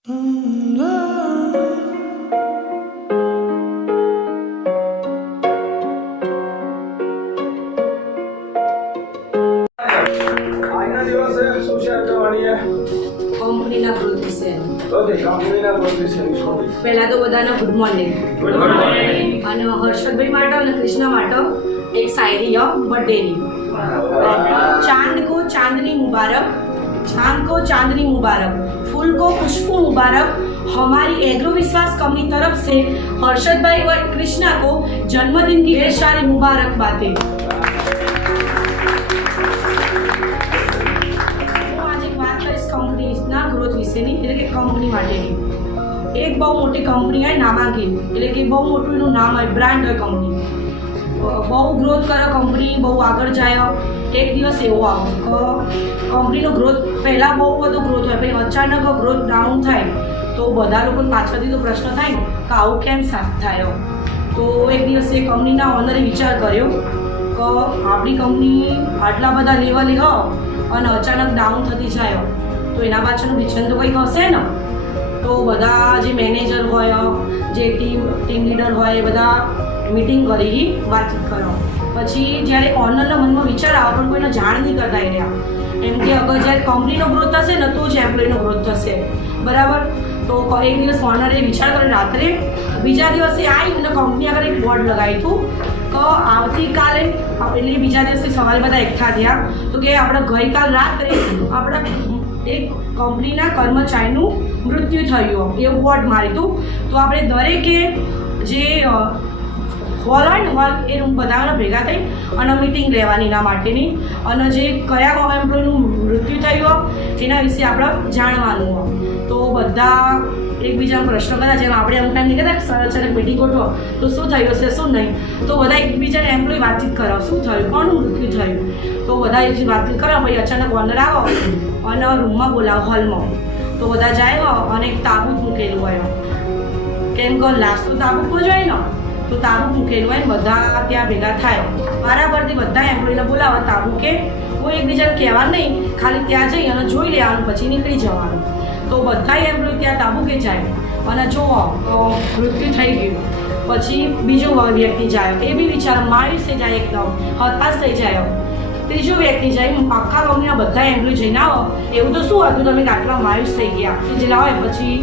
કંપનીના ગ્રોથ વિશે પહેલા તો બધાને ગુડ મોર્નિંગ અને હર્ષદભાઈ માટે અને કૃષ્ણા માટે એક શાયરી બર્થડેની चांद को चांदनी मुबारक, चांद को चांदनी मुबारक, फूल को खुशबू मुबारक। हमारी एग्रो विश्वास कंपनी तरफ से हर्षद भाई और कृष्णा को जन्मदिन की ढेर सारी मुबारकबादें। आज एक बात करीश कंपनीना ग्रोथ વિશેની, એટલે કે કંપની માટેની એક બહુ મોટી કંપની હોય નામાંકિત, એટલે કે બહુ મોટું એનું નામ હોય, બ્રાન્ડ હોય કંપની, બહુ ગ્રોથ કરે કંપની, બહુ આગળ જાય। એક દિવસ એવો આવો કે કંપનીનો ગ્રોથ પહેલાં બહુ બધો ગ્રોથ હોય, પછી અચાનક ગ્રોથ ડાઉન થાય તો બધા લોકો પાછળથી તો પ્રશ્ન થાય ને કે આવું કેમ થાય। તો એક દિવસ એ કંપનીના ઓનરે વિચાર કર્યો કે આપણી કંપની આટલા બધા લેવલે હો અને અચાનક ડાઉન થતી જાય તો એના પાછળનું રીઝન તો કંઈક હશે ને। તો બધા જે મેનેજર હોય, જે ટીમ લીડર હોય, એ બધા મીટિંગ કરી વાતચીત કરો। પછી જ્યારે ઓનરના મનમાં વિચાર આવે પણ કોઈને જાણ નહીં કરતા રહ્યા, એમ કે અગર જ્યારે કંપનીનો ગ્રોથ થશે ને તો જ એમ્પ્લોયનો ગ્રોથ થશે, બરાબર। તો એક દિવસ ઓનરે વિચાર કર્યો રાત્રે, બીજા દિવસે આવી અને કંપની આગળ એક બોર્ડ લગાવ્યું હતું કે આવતીકાલે, એટલે બીજા દિવસે સવારે બધા એકઠા થયા તો કે આપણે ગઈકાલ રાત્રે આપણા એક કંપનીના કર્મચારીનું મૃત્યુ થયું એવું બોર્ડ માર્યું હતું। તો આપણે દરેકે જે હોલ હોય ને હોલ એ રૂમ બધાને ભેગા થઈ અને મિટિંગ લેવાની એના માટેની, અને જે કયા એમ્પ્લોયનું મૃત્યુ થયું એના વિશે આપણે જાણવાનું હોય। તો બધા એકબીજાનો પ્રશ્ન કર્યા, જેમ આપણે અમુક ટાઈમ નહીં કહેતા અચાનક મિટિંગ ગોઠવો તો શું થયું હશે શું નહીં, તો બધા એકબીજાને એમ્પ્લોય વાતચીત કરો શું થયું, કોનું મૃત્યુ થયું। તો બધા એ વાતચીત કરો, પછી અચાનક ઓનર આવો અને રૂમમાં બોલાવો હોલમાં, તો બધા જાય અને એક તાબૂત મૂકેલું હોય, કેમ કે લાસ્ટ તો તાબૂતમાં જ હોય ને, તો તાબૂત મૂકેલું હોય ને બધા ત્યાં ભેગા થાય, બરાબરથી બધા એમ્પ્લોયને બોલાવો તાબૂ કે કોઈ એકબીજાને કહેવાનું નહીં, ખાલી ત્યાં જઈ અને જોઈ લેવાનું પછી નીકળી જવાનું। તો બધા એમ્પ્લોય ત્યાં તાબૂ કે જાય અને જુઓ તો મૃત્યુ થઈ ગયું, પછી બીજો વ્યક્તિ જાય, એ બી વિચાર માયુસ થઈ જાય, એકદમ હતાશ થઈ જાય। ત્રીજો વ્યક્તિ જાય, આખા કંપનીના બધા એમ્પ્લોય જઈને આવો એવું તો શું હતું તમે આટલા માયુસ થઈ ગયા, જે લાવે પછી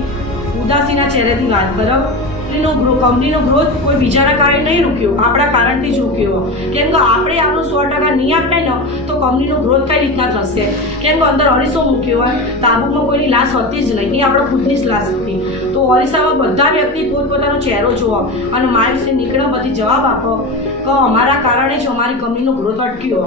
ઉદાસીના ચહેરેથી વાત કરો। કંપનીનો ગ્રોથ કોઈ બીજાના કારણે નહીં રૂક્યો, આપણા કારણથી જ રૂક્યો, કેમ કે આપણે આપણું 100% નહીં આપીએ ને તો કંપનીનો ગ્રોથ કઈ રીતના થશે, કેમ કે અંદર અરીસો મૂક્યો હોય, તાબુમાં કોઈની લાશ હતી જ નહીં, એ આપણે ખુદની જ લાશ હતી। તો અરીસામાં બધા વ્યક્તિ પોતપોતાનો ચહેરો જોવો અને મારી વિશે નીકળ્યો પછી જવાબ આપો કે અમારા કારણે જ અમારી કંપનીનો ગ્રોથ અટક્યો।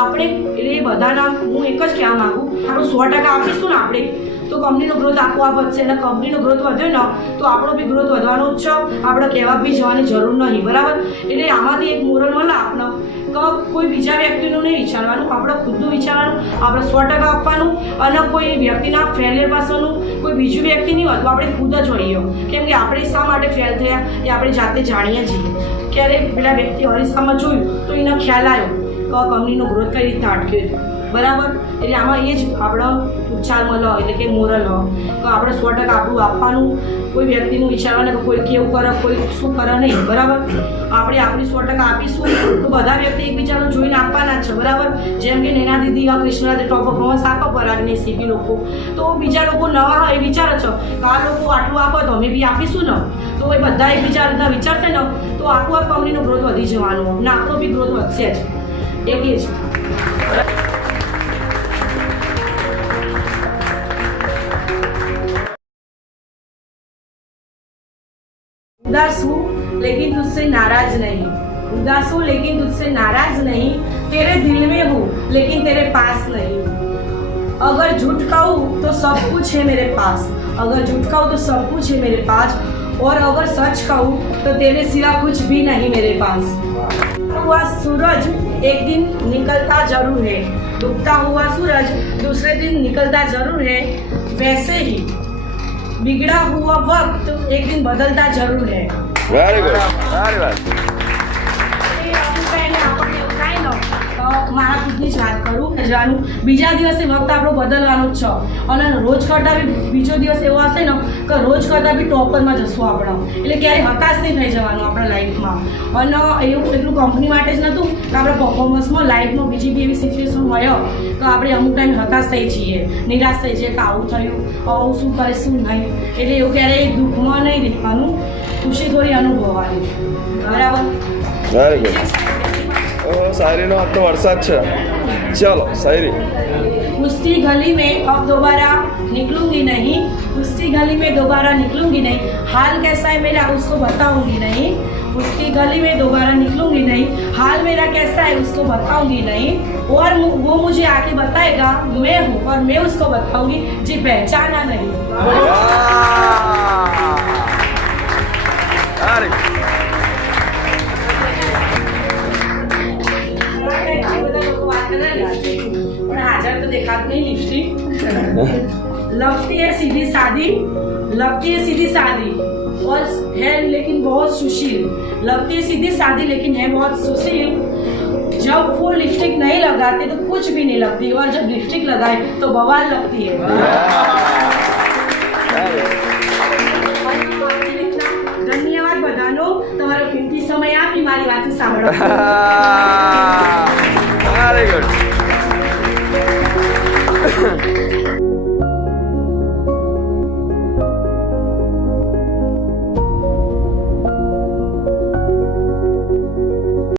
આપણે એટલે બધાના હું એક જ કહેવા માગું, આપણું 100% આપીશું ને આપણે તો કંપનીનો ગ્રોથ આપોઆપ વધશે, અને કંપનીનો ગ્રોથ વધ્યો ને તો આપણો બી ગ્રોથ વધવાનો જ છે, આપણે કહેવા બી જવાની જરૂર નહીં, બરાબર। એટલે આમાંથી એક મોરલ મળે આપણને કે કોઈ બીજા વ્યક્તિનું નહીં વિચારવાનું, આપણે ખુદનું વિચારવાનું, આપણે 100% આપવાનું, અને કોઈ વ્યક્તિના ફેલિયર પાછળનું કોઈ બીજું વ્યક્તિ નહીં હોતું, આપણે ખુદ જ હોઈએ, કેમ કે આપણે શા માટે ફેલ થયા એ આપણે જાતે જાણીએ છીએ। ક્યારે પેલા વ્યક્તિ અરીસામાં જોયું તો એને ખ્યાલ આવ્યો કે કંપનીનો ગ્રોથ કઈ રીતના અટક્યો, બરાબર। એટલે આમાં એ જ આપણો ઉચ્ચાર મળે, એટલે કે મોરલ હોય તો આપણે 100% આપણું આપવાનું, કોઈ વ્યક્તિનું વિચારવાનું કે કોઈ કેવું કરે કોઈ શું કરે નહીં, બરાબર। આપણે આપણી 100% આપીશું તો બધા વ્યક્તિ એકબીજાનું જોઈને આપવાના જ છે, બરાબર। જેમ કે નૈના દીદી કૃષ્ણરાજે ટોપ પરફોર્મન્સ આપો પરાગની સીપી લોકો, તો બીજા લોકો નવા એ વિચારે છે કે આ લોકો આટલું આપો તો અમે બી આપીશું ને, તો એ બધા એકબીજા રીતના વિચારશે ને તો આપોઆપ કંપનીનો ગ્રોથ વધી જવાનો ને આપણો બી ગ્રોથ વધશે જ, એટલે જ। उदास हूँ लेकिन तुझसे नाराज नहीं, उदास हूँ लेकिन तुझसे नाराज नहीं, तेरे दिल में हूँ लेकिन तेरे पास नहीं। अगर झूठ कहूँ तो सब कुछ है मेरे पास, अगर झूठ कहूँ तो सब कुछ है मेरे पास, और अगर सच कहूँ तो तेरे सिवा कुछ भी नहीं मेरे पास। हुआ सूरज एक दिन निकलता जरूर है, डूबता हुआ सूरज दूसरे दिन निकलता जरूर है, वैसे ही बिगड़ा हुआ वक्त एक दिन बदलता जरूर है। Very good, very good. મારા ખુદની જ વાત કરું જવાનું બીજા દિવસે વખત આપણો બદલવાનો જ છે અને રોજ કરતાં બી બીજો દિવસ એવો હશે ને કે રોજ કરતાં બી ટોપરમાં જશું આપણે એટલે ક્યારેય હતાશ નહીં થઈ જવાનું આપણા લાઈફમાં અને એવું એટલું કંપની માટે જ નહોતું કે આપણા પરફોર્મન્સમાં લાઈફમાં બીજી બી એવી સિચ્યુએશન હોય તો આપણે અમુક ટાઈમ હતાશ થઈ છીએ નિરાશ થઈ છીએ કે આવું થયું આવું શું કરે શું નહીં એટલે એવું ક્યારેય દુઃખમાં નહીં રહેવાનું ખુશી થોડી અનુભવવાની બરાબર વેરી ગુડ શાયરીનો આજ તો વરસાદ છે ચલો શાયરી उसकी गली में अब दोबारा निकलूंगी नहीं उसकी गली में दोबारा निकलूंगी नहीं हाल कैसा है मेरा उसको बताऊंगी नहीं उसकी गली में दोबारा निकलूंगी नहीं हाल मेरा कैसा है उसको बताऊंगी नहीं और वो मुझे आके बताएगा मैं हूँ और मैं उसको बताऊंगी जी पहचाना नहीं हाजर तो देखा नहीं लिपस्टिक लगती है सीधी सादी और है लेकिन बहुत सुशील लगती है सीधी सादी लेकिन है बहुत सुशील जब वो लिपस्टिक नहीं लगाते तो कुछ भी नहीं लगती और जब लिपस्टिक लगाए तो बवाल लगती है ધન્યવાદ બધાનો તમારો કિંમતી સમય આપી મારી વાત સાંભળવા